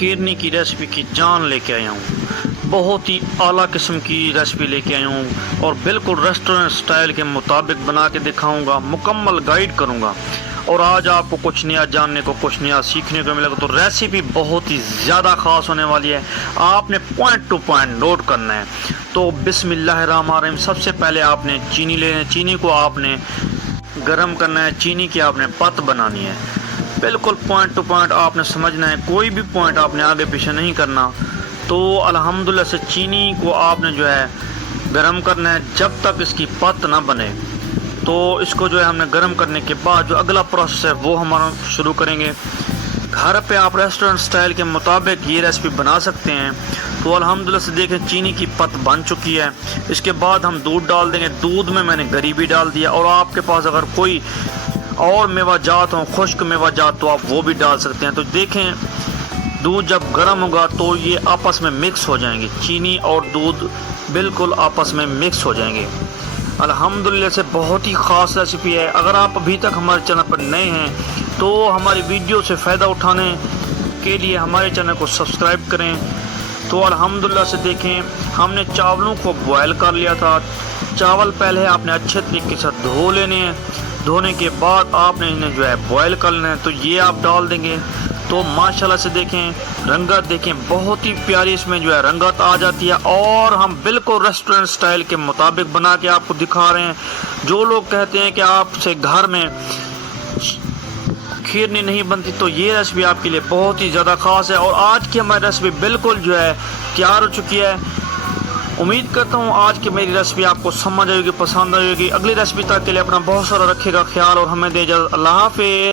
खीरनी की रेसिपी की जान लेके आया हूँ। बहुत ही आला किस्म की रेसिपी लेके आया हूँ और बिल्कुल रेस्टोरेंट स्टाइल के मुताबिक बना के दिखाऊंगा, मुकम्मल गाइड करूँगा। और आज आपको कुछ नया जानने को, कुछ नया सीखने को मिलेगा। तो रेसिपी बहुत ही ज़्यादा ख़ास होने वाली है, आपने पॉइंट टू पॉइंट नोट करना है। तो बिस्मिल्लाहिर्रहमानिर्रहीम, सबसे पहले आपने चीनी लेना है। चीनी को आपने गरम करना है, चीनी की आपने पत बनानी है। बिल्कुल पॉइंट टू पॉइंट आपने समझना है, कोई भी पॉइंट आपने आगे पीछे नहीं करना। तो अल्हम्दुलिल्लाह से चीनी को आपने जो है गरम करना है जब तक इसकी पत ना बने। तो इसको जो है हमने गरम करने के बाद जो अगला प्रोसेस है वो हमारा शुरू करेंगे। घर पे आप रेस्टोरेंट स्टाइल के मुताबिक ये रेसिपी बना सकते हैं। तो अल्हम्दुलिल्लाह से देखें चीनी की पत बन चुकी है। इसके बाद हम दूध डाल देंगे। दूध में मैंने गरीबी डाल दिया, और आपके पास अगर कोई और मेवा जात हो, खुश्क मेवा जात, तो आप वो भी डाल सकते हैं। तो देखें दूध जब गर्म होगा तो ये आपस में मिक्स हो जाएंगे, चीनी और दूध बिल्कुल आपस में मिक्स हो जाएंगे। अल्हम्दुलिल्लाह से बहुत ही ख़ास रेसिपी है। अगर आप अभी तक हमारे चैनल पर नए हैं तो हमारी वीडियो से फ़ायदा उठाने के लिए हमारे चैनल को सब्सक्राइब करें। तो अल्हम्दुलिल्लाह से देखें हमने चावलों को बॉयल कर लिया था। चावल पहले आपने अच्छे तरीके से धो लेने हैं। धोने के बाद आपने इन्हें जो है बॉयल कर लेना है। तो ये आप डाल देंगे तो माशाल्लाह से देखें रंगत देखें, बहुत ही प्यारी इसमें जो है रंगत आ जाती है। और हम बिल्कुल रेस्टोरेंट स्टाइल के मुताबिक बना के आपको दिखा रहे हैं। जो लोग कहते हैं कि आपसे घर में खीरनी नहीं बनती, तो ये रेसिपी आपके लिए बहुत ही ज़्यादा ख़ास है। और आज की हमारी रेसिपी बिल्कुल जो है तैयार हो चुकी है। उम्मीद करता हूँ आज की मेरी रेसिपी आपको समझ आएगी, पसंद आएगी। अगली रेसिपी तक के लिए अपना बहुत सारा रखिएगा ख्याल और हमें दे इजाज़त। अल्लाह हाफ़िज़।